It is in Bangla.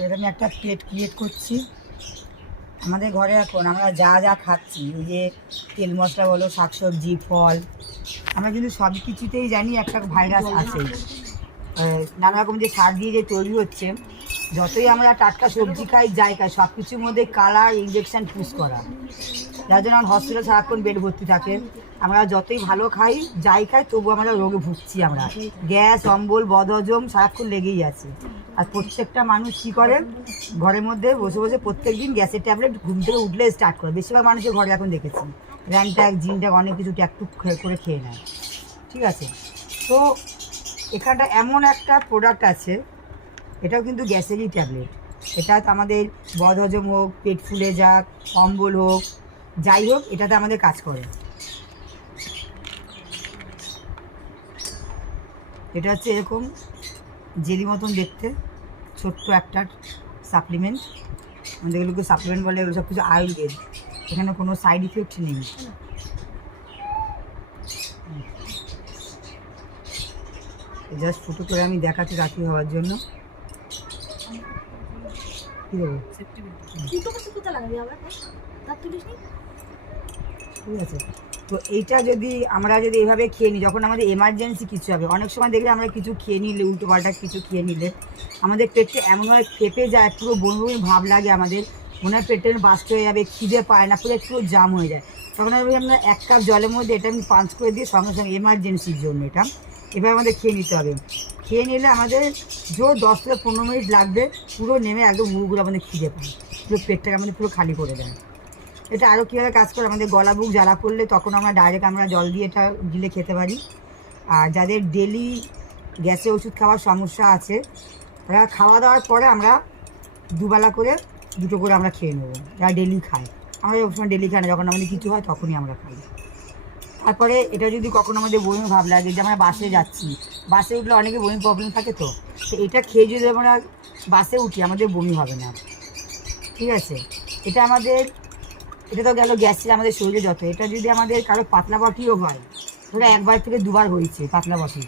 এবার আমি একটা প্লেট ক্রিয়েট করছি। আমাদের ঘরে এখন আমরা যা যা খাচ্ছি, এই যে তেল মশলা বলো, শাকসবজি, ফল, আমরা কিন্তু সব কিছুতেই জানি একটা ভাইরাস আছে। নানা রকম যে সার দিয়ে যে তৈরি হচ্ছে, যতই আমরা টাটকা সবজি খাই যাই খাই, সব কিছুর মধ্যে কালার, ইঞ্জেকশন পুশ করা, যার জন্য আমার হসপিটাল সারাক্ষণ বেড ভর্তি থাকে। আমরা যতই ভালো খাই যাই খাই তবু আমরা রোগে ভুগছি। আমরা গ্যাস, অম্বল, বদহজম সারাক্ষণ লেগেই আছে। আর প্রত্যেকটা মানুষ কী করে, ঘরের মধ্যে বসে বসে প্রত্যেক দিন গ্যাসের ট্যাবলেট ঘুম থেকে উঠলে স্টার্ট করে। বেশিরভাগ মানুষের ঘরে এখন দেখেছি র্যানট্যাক, জিনট্যাক অনেক কিছু ট্যাকটুক করে খেয়ে নেয়। ঠিক আছে, তো এখানটা এমন একটা প্রোডাক্ট আছে, এটাও কিন্তু গ্যাসেরই ট্যাবলেট। এটা আমাদের বদহজম হোক, পেট ফুলে যাক, অম্বল হোক, যাই হোক, এটাতে আমাদের কাজ করে। এটা হচ্ছে এরকম জেলি মতন দেখতে, ছোট্ট একটা সাপ্লিমেন্ট। আমাদের এগুলোকে সাপ্লিমেন্ট বলে, এগুলো সব কিছু আয়ুর্বেদ, এখানে কোনো সাইড ইফেক্ট নেই। জাস্ট ফুটো করে আমি দেখাচ্ছি রাখি হওয়ার জন্য। কী দেবো? ঠিক আছে, তো এইটা যদি আমরা এইভাবে খেয়ে নিই, যখন আমাদের এমার্জেন্সি কিছু হবে, অনেক সময় দেখলে আমরা কিছু খেয়ে নিলে, উল্টোপাল্টা কিছু খেয়ে নিলে আমাদের পেটটা এমনভাবে কেঁপে যায়, পুরো বমি বমি ভাব লাগে, আমাদের মনে হয় পেটের বাস্ট হয়ে যাবে, খিদে পায় না, পুরো একটু জাম হয়ে যায়। তখন আমরা 1 কাপ জলের মধ্যে এটা আমি পাঞ্চ করে দিই সঙ্গে সঙ্গে, এমার্জেন্সির জন্য এটা এভাবে আমাদের খেয়ে নিতে হবে। খেয়ে নিলে আমাদের জোর 10 থেকে 15 মিনিট লাগবে, পুরো নেমে একদম মুখগুলো আমাদের খিদে পায়, পুরো পেটটাকে আমাদের পুরো খালি করে দেয়। এটা আরও কীভাবে কাজ করে, আমাদের গলা বুক জ্বালা করলে তখন আমরা ডাইরেক্ট আমরা জল দিয়ে এটা গিলে খেতে পারি। আর যাদের ডেলি গ্যাসে ওষুধ খাওয়ার সমস্যা আছে, তারা খাওয়া দাওয়ার পরে আমরা দুবেলা করে 2টো করে আমরা খেয়ে নেবো, যারা ডেলি খায়। আমরা ওই সময় ডেলি খাই না, যখন আমাদের কিছু হয় তখনই আমরা খাই। তারপরে এটা যদি কখনো আমাদের বমি ভাব লাগে, যে আমরা বাসে যাচ্ছি, বাসে উঠলে অনেকে বমি প্রবলেম থাকে, তো এটা খেয়ে যদি আমরা বাসে উঠি আমাদের বমি হবে না। ঠিক আছে, এটা তো গেল গ্যাসের আমাদের শরীরে যত। এটা যদি আমাদের কারো পাতলা বটিও হয়, ধরো 1বার থেকে 2বার হয়েছে পাতলা বটি,